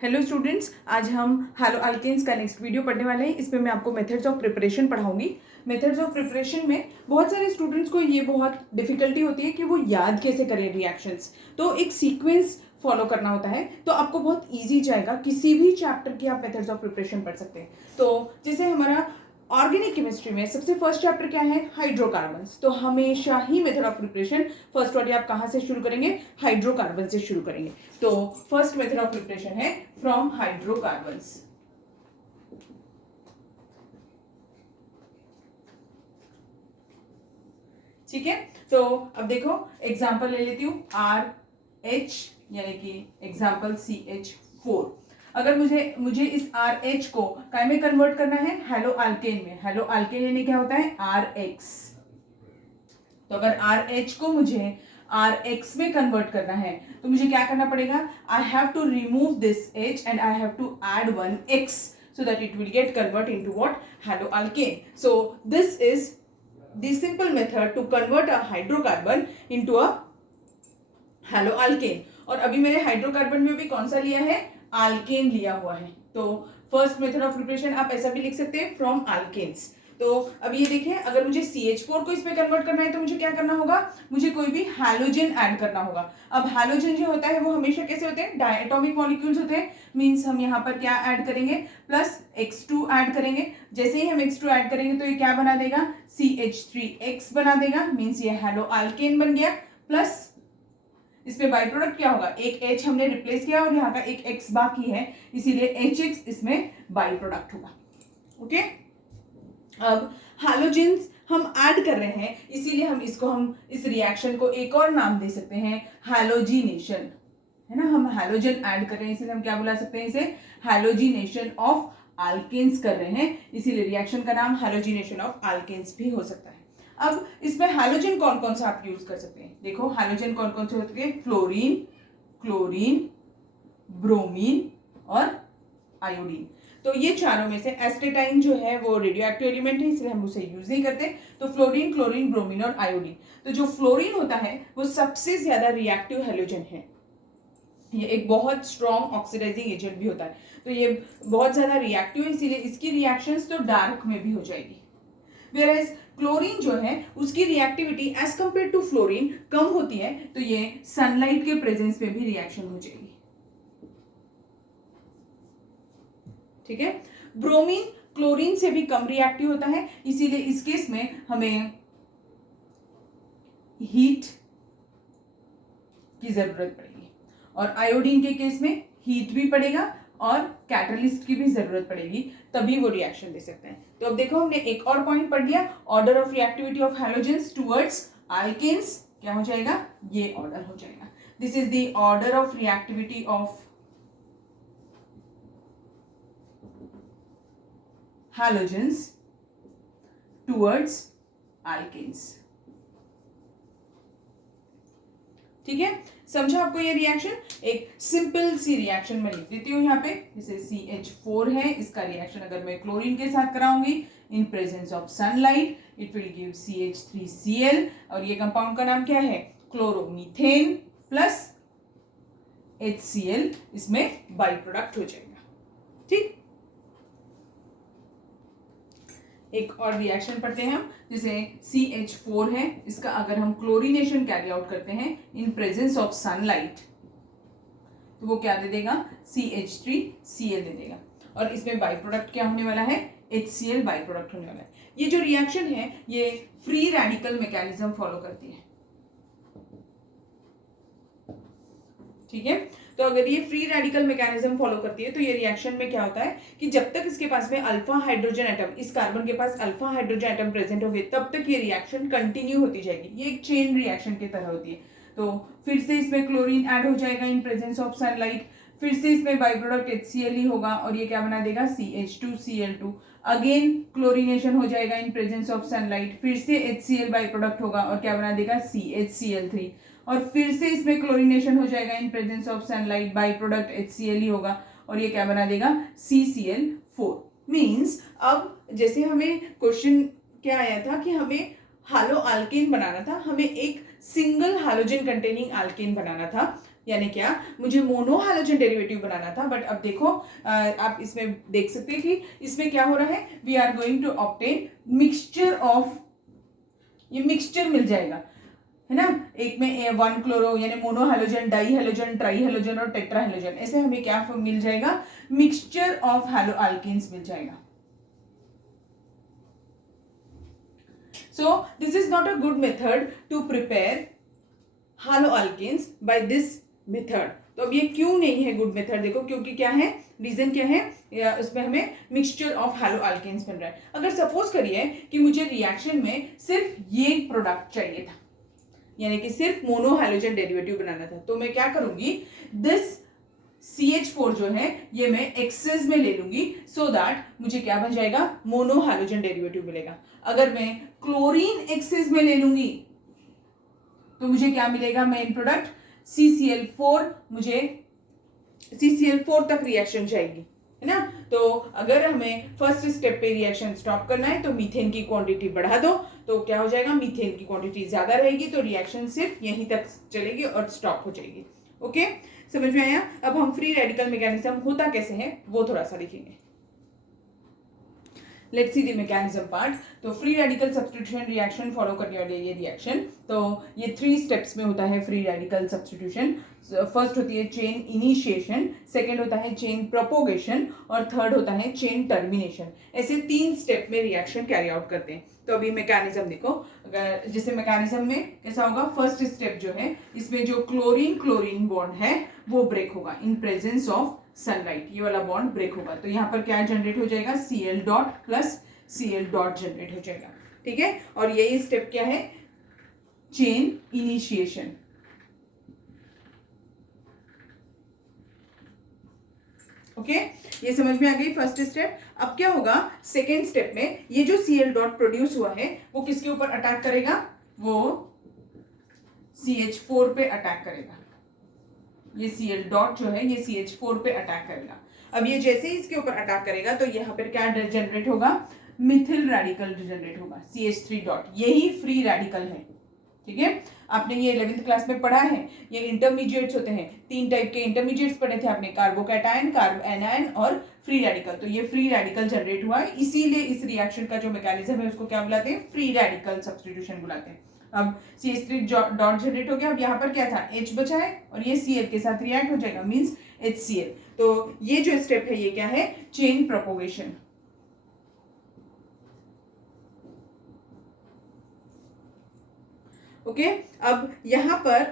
Hello students, आज हम haloalkanes का नेक्स्ट वीडियो पढ़ने वाले हैं। इसमें मैं आपको मेथड्स ऑफ प्रिपरेशन पढ़ाऊंगी। मेथड्स ऑफ प्रिपरेशन में बहुत सारे स्टूडेंट्स को ये बहुत डिफिकल्टी होती है कि वो याद कैसे करें रिएक्शंस। तो एक सीक्वेंस फॉलो करना होता है, तो आपको बहुत ईजी जाएगा। किसी भी चैप्टर की आप मेथड्स ऑफ प्रिपरेशन पढ़ सकते हैं। तो जैसे हमारा ऑर्गेनिक केमिस्ट्री में सबसे फर्स्ट चैप्टर क्या है? हाइड्रोकार्बन्स। तो हमेशा ही मेथड ऑफ प्रिपरेशन फर्स्ट वाली आप कहाँ से शुरू करेंगे? हाइड्रोकार्बन से शुरू करेंगे। तो फर्स्ट मेथड ऑफ प्रिपरेशन है फ्रॉम हाइड्रोकार्बन्स। ठीक है, तो अब देखो एग्जांपल ले लेती हूँ। RH यानी कि एग्जांपल CH4। अगर मुझे इस RH को काय में कन्वर्ट करना है? हेलो अल्केन में। हेलो अल्केन यानी क्या होता है? RX। तो अगर RH को मुझे RX में कन्वर्ट करना है तो मुझे क्या करना पड़ेगा? I have to remove this H and I have to add one X so that it will get convert into what? Haloalkane. So this is the simple method to convert a hydrocarbon into a haloalkane. और अभी मेरे hydrocarbon में भी कौन सा लिया है? Alcaine लिया हुआ है। तो फर्स्ट मेथड ऑफ प्रिपरेशन आप ऐसा भी लिख सकते हैं, फ्रॉम आल्केन्स। तो अब ये देखिए, अगर मुझे CH4 को इसमें कन्वर्ट करना है तो मुझे क्या करना होगा? मुझे कोई भी हैलोजन ऐड करना होगा। अब हैलोजन जो होता है वो हमेशा कैसे होते हैं? डायटोमिक मॉलिक्यूल्स होते हैं। मींस हम यहाँ पर क्या ऐड करेंगे? प्लस X2 ऐड करेंगे। जैसे ही हम X2 ऐड करेंगे तो ये क्या बना देगा? CH3X बना देगा। मींस ये हैलोअल्केन बन गया। प्लस इसमें बाई प्रोडक्ट क्या होगा? एक H हमने रिप्लेस किया और यहाँ का एक X बाकी है, इसीलिए HX इसमें बाई प्रोडक्ट होगा। ओके, अब हैलोजेंस हम ऐड कर रहे हैं, इसीलिए हम इस रिएक्शन को एक और नाम दे सकते हैं, हैलोजिनेशन। है ना, हम हैलोजन ऐड कर रहे हैं, इसीलिए हम क्या बुला सकते हैं? इसे हैलोजिनेशन ऑफ अल्केन्स कर रहे हैं, इसीलिए रिएक्शन का नाम हैलोजिनेशन ऑफ अल्केन्स भी हो सकता है। अब इसमें हैलोजन कौन कौन सा आप यूज कर सकते हैं? देखो हैलोजन कौन कौन से होते हैं? फ्लोरीन, क्लोरीन, ब्रोमीन और आयोडीन। तो ये चारों में से एस्टेटाइन जो है वो रेडियो एक्टिव एलिमेंट है, इसलिए हम उसे यूज नहीं करते। तो फ्लोरीन, क्लोरीन, ब्रोमीन और आयोडीन। तो जो फ्लोरीन होता है वो सबसे ज्यादा रिएक्टिव हैलोजन है। ये एक बहुत स्ट्रॉन्ग ऑक्सीडाइजिंग एजेंट भी होता है, तो ये बहुत ज्यादा रिएक्टिव है, इसीलिए इसकी रिएक्शंस तो डार्क में भी हो जाएगी। वेयरएज क्लोरीन जो है उसकी reactivity as compared to fluorine कम होती है, तो ये सनलाइट के प्रेजेंस में भी रिएक्शन हो जाएगी। ठीक है, ब्रोमीन क्लोरीन से भी कम रिएक्टिव होता है, इसीलिए इस केस में हमें हीट की जरूरत पड़ेगी। और आयोडीन के केस में हीट भी पड़ेगा और कैटलिस्ट की भी जरूरत पड़ेगी, तभी वो रिएक्शन दे सकते हैं। तो अब देखो हमने एक और पॉइंट पढ़ लिया, order of reactivity of halogens towards alkenes क्या हो जाएगा? ये ऑर्डर हो जाएगा। This is the order of reactivity of halogens towards alkenes। ठीक है, समझा आपको ये रिएक्शन? एक सिंपल सी रिएक्शन मैं लिख देती हूं यहाँ पे। जैसे CH4 है, इसका रिएक्शन अगर मैं क्लोरीन के साथ कराऊंगी in presence of sunlight, it will give CH3Cl। और ये कंपाउंड का नाम क्या है? क्लोरोमीथेन प्लस HCl, इसमें बाई प्रोडक्ट हो जाएगा। ठीक, एक और रिएक्शन पढ़ते हैं हम। जैसे CH4 है, इसका अगर हम क्लोरीनेशन कैरी आउट करते हैं इन प्रेजेंस ऑफ सनलाइट तो वो क्या दे देगा? CH3Cl दे देगा। और इसमें बाई प्रोडक्ट क्या होने वाला है? HCl बाई प्रोडक्ट होने वाला है। ये जो रिएक्शन है ये फ्री रेडिकल मैकेनिज्म फॉलो करती है। ठीक है, तो अगर ये फ्री रेडिकल मैकेनिज्म फॉलो करती है तो ये रिएक्शन में क्या होता है कि जब तक इसके पास में अल्फा हाइड्रोजन एटम, इस कार्बन के पास अल्फा हाइड्रोजन एटम प्रेजेंट होगी, तब तक ये रिएक्शन कंटिन्यू होती जाएगी। ये एक चेन रिएक्शन की तरह होती है। तो फिर से इसमें क्लोरीन ऐड हो जाएगा इन प्रेजेंस ऑफ सनलाइट, फिर से इसमें बाई प्रोडक्ट HCl ही होगा और ये क्या बना देगा? CH2Cl2। अगेन क्लोरीनेशन हो जाएगा इन प्रेजेंस ऑफ सनलाइट, फिर से HCl बाई प्रोडक्ट होगा और क्या बना देगा? CHCl3। और फिर से इसमें क्लोरीनेशन हो जाएगा इन presence of sunlight, by product HCl ही होगा और ये क्या बना देगा? CCl4। मींस अब जैसे हमें क्वेश्चन क्या आया था कि हमें हालो अल्केन बनाना था, हमें एक सिंगल हालोजन कंटेनिंग अल्केन बनाना था, यानी क्या, मुझे मोनो हैलोजन डेरिवेटिव बनाना था, बट अब देखो आप इसमें देख सकते हैं कि इसमें क्या हो रहा है, we are going to obtain mixture of, ये मिक्सचर मिल जाएगा, है ना। एक में 1 क्लोरो यानी mono halogen, di halogen, tri halogen और टेट्रा हैलोजन, ऐसे हमें क्या मिल जाएगा, मिक्सचर ऑफ हैलो अल्केन्स मिल जाएगा। So this is not a good method to prepare haloalkanes by this method. तो अब ये क्यों नहीं है गुड मेथड, देखो क्योंकि क्या है, रीजन क्या है, इसमें हमें मिक्सचर ऑफ हैलोअल्केन्स बन रहा है। अगर सपोज करिए कि मुझे रिएक्शन में सिर्फ ये प्रोडक्ट चाहिए था, यानी कि सिर्फ मोनो हैलोजन डेरिवेटिव बनाना था, तो मैं क्या करूंगी, दिस CH4 जो है ये मैं एक्सेस में ले लूंगी, सो दैट मुझे क्या बन जाएगा, मोनो हैलोजन डेरिवेटिव मिलेगा। अगर मैं क्लोरीन एक्सेस में ले लूंगी तो मुझे क्या मिलेगा, मेन प्रोडक्ट CCl4, मुझे CCl4 तक रिएक्शन जाएगी, है ना। तो अगर हमें फर्स्ट स्टेप पे रिएक्शन स्टॉप करना है तो मीथेन की क्वांटिटी बढ़ा दो, तो क्या हो जाएगा, मीथेन की क्वांटिटी ज्यादा रहेगी, तो रिएक्शन सिर्फ यहीं तक चलेगी और स्टॉप हो जाएगी। ओके, समझ में आया। अब हम फ्री रेडिकल मैकेनिज्म होता कैसे है वो थोड़ा सा देखेंगे। Let's see the mechanism part. तो free radical substitution reaction follow करने वाले ये रिएक्शन, तो ये 3 स्टेप्स में होता है फ्री रेडिकल सब्स्टिट्यूशन। फर्स्ट होती है चेन इनिशिएशन, सेकंड होता है चेन प्रोपोगेशन और थर्ड होता है चेन टर्मिनेशन। ऐसे 3 स्टेप में रिएक्शन कैरी आउट करते हैं। तो अभी मैकेनिज्म देखो, जैसे मैकेनिज्म में कैसा होगा, फर्स्ट स्टेप जो है इसमें जो क्लोरीन क्लोरीन बॉन्ड है वो ब्रेक होगा इन प्रेजेंस ऑफ सनलाइट, ये वाला बॉन्ड ब्रेक होगा, तो यहाँ पर क्या जनरेट हो जाएगा, Cl dot plus Cl dot generate हो जाएगा, ठीक है। और यही स्टेप क्या है, चेन इनिशिएशन। ओके, ये समझ में आ गई फर्स्ट स्टेप। अब क्या होगा सेकेंड स्टेप में, ये जो Cl डॉट प्रोड्यूस हुआ है वो किसके ऊपर अटैक करेगा, वो CH4 पे अटैक करेगा। ये Cl डॉट जो है ये CH4 पे अटैक करेगा। अब ये जैसे ही इसके ऊपर अटैक करेगा तो यहाँ पर क्या जनरेट होगा, मिथिल रेडिकल जनरेट होगा, CH3 डॉट, यही फ्री रेडिकल है, ठीक है। आपने ये 11th क्लास में पढ़ा है, ये इंटरमीडिएट्स होते हैं, 3 टाइप के इंटरमीडिएट्स पढ़े थे आपने, कार्बोकैटायन, कार्बोएनायन और फ्री रेडिकल। तो ये फ्री रेडिकल जनरेट हुआ है, इसीलिए इस रिएक्शन का जो मैकेनिज्म है उसको क्या बुलाते हैं, फ्री रेडिकल सब्स्टिट्यूशन बुलाते हैं। अब CH3 डॉट जनरेट हो गया, अब यहाँ पर क्या था, H बचा है और ये Cl के साथ रिएक्ट हो जाएगा, मींस HCl। तो ये जो स्टेप है ये क्या है, चेन प्रोपोगेशन। ओके, अब यहाँ पर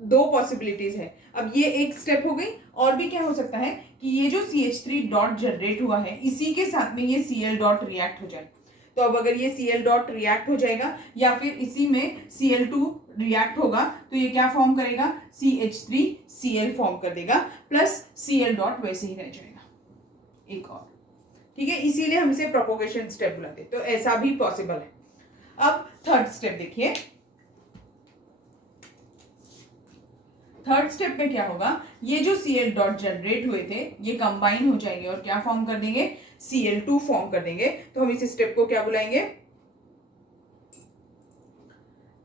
2 पॉसिबिलिटीज है। अब ये एक स्टेप हो गई, और भी क्या हो सकता है कि ये जो CH3 डॉट जनरेट हुआ है इसी के साथ में ये Cl डॉट रिएक्ट हो जाए। तो अब अगर ये Cl डॉट रिएक्ट हो जाएगा या फिर इसी में Cl2 रिएक्ट होगा तो ये क्या फॉर्म करेगा, CH3Cl फॉर्म कर देगा, प्लस Cl डॉट वैसे ही रह जाएगा एक और, ठीक है। इसीलिए हम इसे प्रोपोगेशन स्टेप बुलाते हैं, तो ऐसा भी पॉसिबल है। अब थर्ड स्टेप देखिए, थर्ड स्टेप में क्या होगा, ये जो Cl डॉट जनरेट हुए थे ये कंबाइन हो जाएंगे और क्या फॉर्म कर देंगे, Cl2 फॉर्म कर देंगे। तो हम इस स्टेप को क्या बुलाएंगे,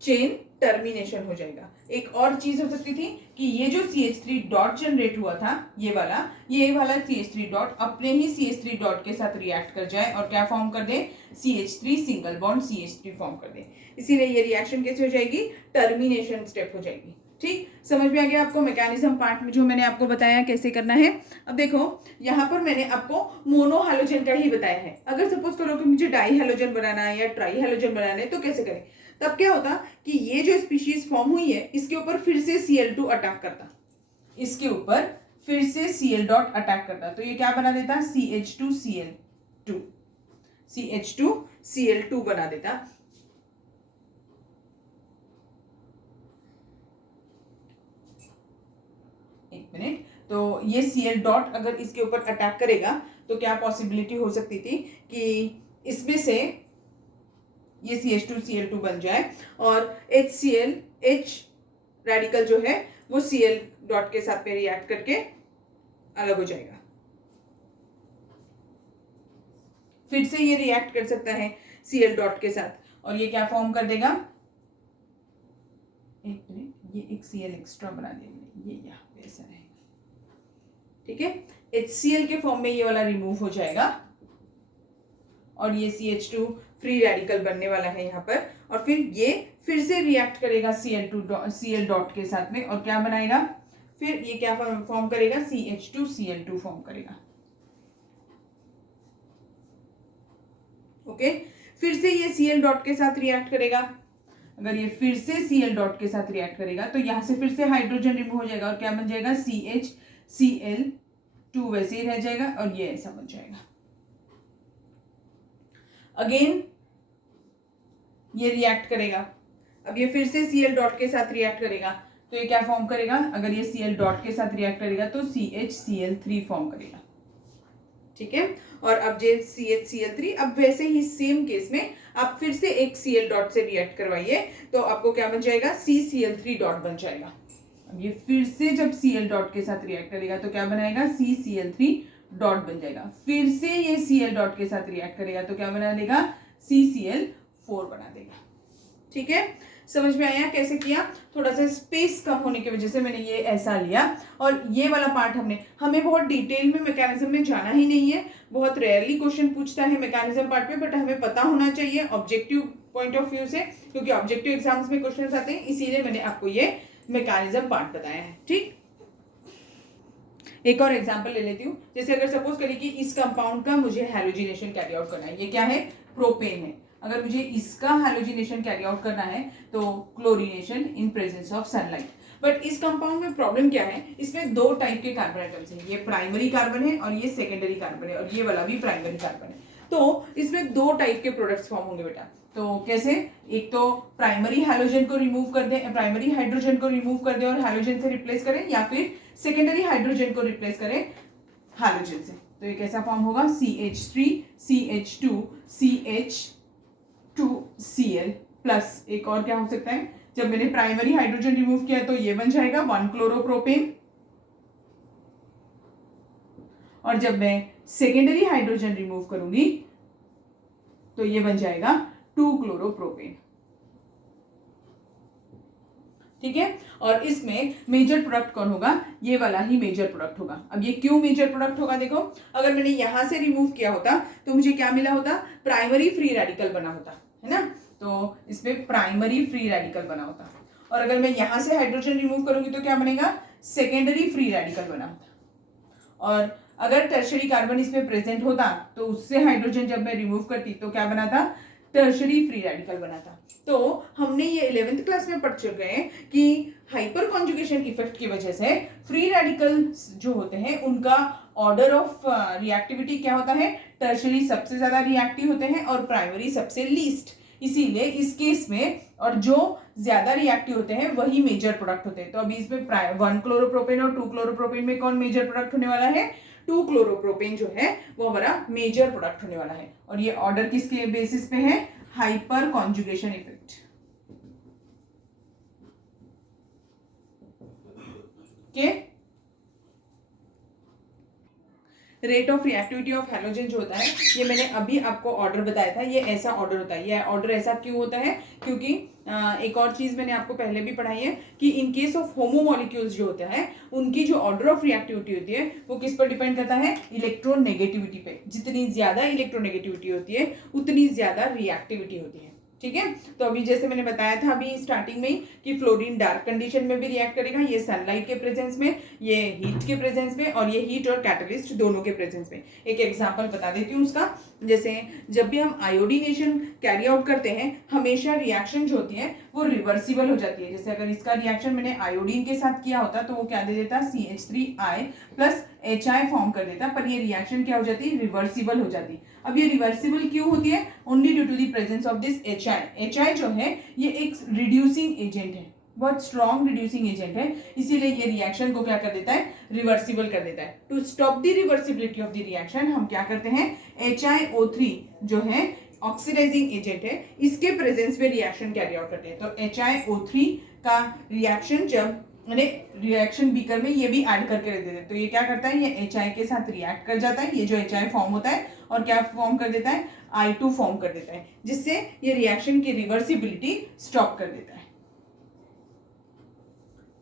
चेन टर्मिनेशन हो जाएगा। एक और चीज हो सकती थी कि ये जो CH3 डॉट जनरेट हुआ था ये वाला CH3 डॉट अपने ही CH3 डॉट के साथ रिएक्ट कर जाए और क्या फॉर्म कर दे, CH3 single bond CH3 form कर दे। इसीलिए ये रिएक्शन कैसे हो जाएगी, टर्मिनेशन स्टेप हो जाएगी। ठीक, समझ में आ गया आपको मैकेनिज्म पार्ट में जो मैंने आपको बताया कैसे करना है। अब देखो यहाँ पर मैंने आपको मोनो हैलोजन का ही बताया है। अगर सपोज करो कि मुझे डाई हैलोजन बनाना है या ट्राई हैलोजन बनाना है तो कैसे करें, तब क्या होता कि ये जो स्पीशीज फॉर्म हुई है इसके ऊपर फिर से Cl2 अटैक करता, इसके ऊपर फिर से Cl डॉट अटैक करता, तो ये क्या बना देता, CH2Cl2, CH2Cl2 बना देता। एक मिनट, तो ये Cl डॉट अगर इसके ऊपर अटैक करेगा तो क्या पॉसिबिलिटी हो सकती थी कि इसमें से ये CH2Cl2 बन जाए और HCl H रेडिकल जो है वो Cl डॉट के साथ में रिएक्ट करके अलग हो जाएगा। फिर से ये रिएक्ट कर सकता है Cl डॉट के साथ और ये क्या फॉर्म कर देगा, एक मिनट, ये एक Cl एक्स्ट्रा बना देंगे, ये यहाँ पे ऐसा रहेगा, ठीक है। HCl के फॉर्म में ये वाला रिमूव हो जाएगा और ये CH2 फ्री रेडिकल बनने वाला है यहाँ पर, और फिर ये फिर से रिएक्ट करेगा Cl डॉट के साथ में, और क्या बनाएगा, फिर ये क्या फॉर्म करेगा, CH2Cl2 फॉर्म करेगा। ओके, फिर से ये Cl डॉट के साथ रिएक्ट करेगा। अगर ये फिर से Cl डॉट के साथ रिएक्ट करेगा तो यहां से फिर से हाइड्रोजन रिमूव हो जाएगा और क्या बन जाएगा, CHCl2 वैसे ही रह जाएगा और ये ऐसा बन जाएगा। अगेन ये रिएक्ट करेगा, अब ये फिर से Cl डॉट के साथ रिएक्ट करेगा तो ये क्या फॉर्म करेगा, अगर ये Cl डॉट के साथ रिएक्ट करेगा तो CHCl3 फॉर्म करेगा, ठीक है। और अब ये CHCl3, अब वैसे ही सेम केस में आप फिर से एक Cl डॉट से रिएक्ट करवाइए तो आपको क्या बन जाएगा, CCl3 डॉट बन जाएगा। अब ये फिर से जब Cl डॉट के साथ रिएक्ट करेगा तो क्या बनाएगा, CCl3 डॉट बन जाएगा। फिर से ये Cl डॉट के साथ रिएक्ट करेगा तो क्या बना देगा, CCl4 बना देगा, ठीक है। समझ में आया कैसे किया, थोड़ा सा स्पेस कम होने की वजह से मैंने ये ऐसा लिया, और ये वाला पार्ट हमें बहुत डिटेल में मैकेनिज्म में जाना ही नहीं है, बहुत रेयरली क्वेश्चन पूछता है मैकेनिज्म पार्ट पे, बट हमें पता होना चाहिए ऑब्जेक्टिव पॉइंट ऑफ व्यू से, क्योंकि ऑब्जेक्टिव एग्जाम्स में क्वेश्चन आते हैं, इसीलिए मैंने आपको ये मैकेनिज्म पार्ट बताया है, ठीक। एक और एग्जांपल ले लेती हूँ, जैसे अगर सपोज करिए कि इस कंपाउंड का मुझे हैलोजिनेशन कैरी आउट करना है, ये क्या है, प्रोपेन है। अगर मुझे इसका हैलोजिनेशन कैरी आउट करना है तो chlorination in presence of sunlight. But इस कंपाउंड में प्रॉब्लम क्या है, इसमें दो टाइप के कार्बन आइटम्स हैं, ये प्राइमरी कार्बन है और ये सेकेंडरी कार्बन है, और ये वाला भी प्राइमरी कार्बन है। तो इसमें दो टाइप के प्रोडक्ट्स फॉर्म होंगे बेटा, तो कैसे, एक तो प्राइमरी हैलोजन को रिमूव कर दें, प्राइमरी हाइड्रोजन को रिमूव कर दें और हैलोजन से रिप्लेस करें, या फिर सेकेंडरी हाइड्रोजन को रिप्लेस करें हैलोजन से। तो ये कैसा फॉर्म होगा, CH3 CH2 CH2Cl प्लस एक और क्या हो सकता है, जब मैंने प्राइमरी हाइड्रोजन रिमूव किया तो ये बन जाएगा 1-क्लोरोप्रोपेन, और जब मैं सेकेंडरी हाइड्रोजन रिमूव करूंगी तो ये बन जाएगा 2-क्लोरोप्रोपेन, ठीक है। और इसमें मेजर प्रोडक्ट कौन होगा, ये वाला ही मेजर प्रोडक्ट होगा। अब ये क्यों मेजर प्रोडक्ट होगा, देखो अगर मैंने यहां से रिमूव किया होता तो मुझे क्या मिला होता, प्राइमरी फ्री रेडिकल बना होता है ना, तो इसमें प्राइमरी फ्री रेडिकल बना होता, और अगर मैं यहां से हाइड्रोजन रिमूव करूंगी तो क्या बनेगा, सेकेंडरी फ्री रेडिकल बना होता। और अगर टर्शरी कार्बन इसमें प्रेजेंट होता तो उससे हाइड्रोजन जब मैं रिमूव करती तो क्या बना था, टर्शरी फ्री रेडिकल बना था। तो हमने ये 11th क्लास में पढ़ चुके हैं कि हाइपर कॉन्जुगेशन इफेक्ट की वजह से फ्री रेडिकल जो होते हैं उनका ऑर्डर ऑफ रिएक्टिविटी क्या होता है, टर्शरी सबसे ज्यादा रिएक्टिव होते हैं और प्राइमरी सबसे लीस्ट। इसीलिए इस केस में और जो ज्यादा रिएक्टिव होते हैं वही मेजर प्रोडक्ट होते हैं। तो अभी इसमें 1-क्लोरोप्रोपेन और 2-क्लोरोप्रोपेन में कौन मेजर प्रोडक्ट होने वाला है, 2-क्लोरोप्रोपेन जो है वो हमारा मेजर प्रोडक्ट होने वाला है। और ये ऑर्डर किसके बेसिस पे है, हाइपर कॉन्जुगेशन इफेक्ट के। Rate of reactivity of halogen जो होता है, ये मैंने अभी आपको ऑर्डर बताया था, ये ऐसा ऑर्डर होता है। ये ऑर्डर ऐसा क्यों होता है, क्योंकि एक और चीज मैंने आपको पहले भी पढ़ाई है कि इन केस ऑफ होमोमोलिक्यूल्स जो होता है उनकी जो ऑर्डर ऑफ रिएक्टिविटी होती है वो किस पर डिपेंड करता है, इलेक्ट्रोनेगेटिविटी पे। जितनी ज्यादा इलेक्ट्रोनेगेटिविटी होती है उतनी ज्यादा रिएक्टिविटी होती है, ठीक है। तो अभी जैसे मैंने बताया था अभी स्टार्टिंग में ही कि फ्लोरीन डार्क कंडीशन में भी रिएक्ट करेगा, ये सनलाइट के प्रेजेंस में, ये हीट के प्रेजेंस में, और ये हीट और कैटलिस्ट दोनों के प्रेजेंस में। एक एग्जांपल बता देती हूँ उसका, जैसे जब भी हम आयोडीनेशन कैरी आउट करते हैं हमेशा रिएक्शन जो होती है वो रिवर्सिबल हो जाती है। जैसे अगर इसका रिएक्शन मैंने आयोडीन के साथ किया होता तो वो क्या दे देता, CH3I प्लस HI फॉर्म कर देता, पर ये रिएक्शन क्या हो जाती है, रिवर्सिबल हो जाती। अब ये रिवर्सिबल क्यों होती है, only due to the presence of this HI। HI जो है ये एक रिड्यूसिंग एजेंट है, बहुत स्ट्रॉन्ग रिड्यूसिंग एजेंट है, इसीलिए ये रिएक्शन को क्या कर देता है, रिवर्सिबल कर देता है। To stop the reversibility of the reaction हम क्या करते हैं, HiO3 जो है ऑक्सीडाइजिंग एजेंट है, इसके प्रेजेंस में रिएक्शन कैरी आउट करते हैं। तो HiO3 का रिएक्शन जब मैंने रिएक्शन बीकर में ये भी ऐड करके रख देते हैं तो ये क्या करता है, ये HI के साथ रिएक्ट कर जाता है, ये जो HI फॉर्म होता है और क्या फॉर्म कर देता है, I2 फॉर्म कर देता है, जिससे ये रिएक्शन की रिवर्सिबिलिटी स्टॉप कर देता है।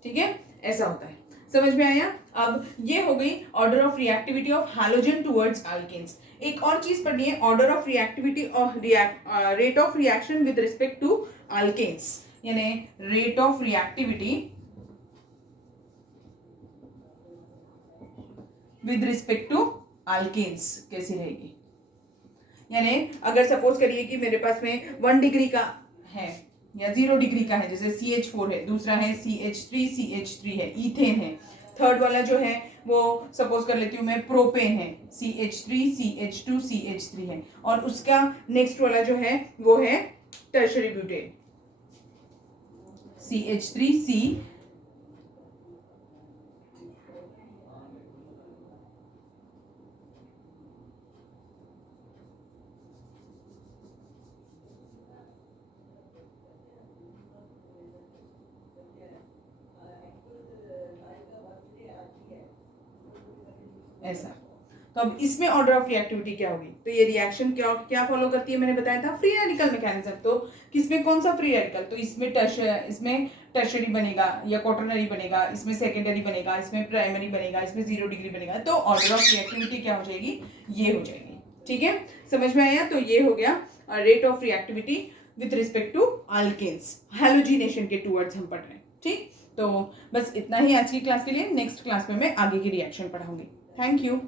ठीक है, ऐसा होता है। समझ में आया? अब ये हो गई order of reactivity of halogen towards alkanes. एक और चीज पढ़नी है, order of reactivity of rate of reaction with respect to alkanes, यानी rate of reactivity with respect to alkanes कैसी रहेगी। यानी अगर सपोज करिए कि मेरे पास में 1 डिग्री का है या 0 डिग्री का है, जैसे CH4 है, दूसरा है CH3 है, इथेन है, थर्ड वाला जो है वो सपोज कर लेती हूँ मैं प्रोपेन है, CH3 CH2 CH3 है, और उसका नेक्स्ट वाला जो है वो है टर्शरी ब्यूटेन CH3C ऐसा। तो अब इसमें ऑर्डर ऑफ रिएक्टिविटी क्या होगी, तो ये रिएक्शन क्या क्या फॉलो करती है, मैंने बताया था फ्री रेडिकल मैकेनिज्म। तो किसमें कौन सा फ्री रेडिकल, तो इसमें टर्शरी बनेगा या क्वाटरनरी बनेगा, इसमें सेकेंडरी बनेगा, इसमें प्राइमरी बनेगा, इसमें 0 डिग्री बनेगा। तो ऑर्डर ऑफ रिएक्टिविटी क्या हो जाएगी, ये हो जाएगी। ठीक है, समझ में आया? तो ये हो गया rate of reactivity with respect to alkenes, halogenation के टूवर्ड्स हम पढ़ रहे हैं। ठीक, तो बस इतना ही आज की क्लास के लिए। नेक्स्ट क्लास में मैं आगे की रिएक्शन पढ़ाऊंगी। Thank you.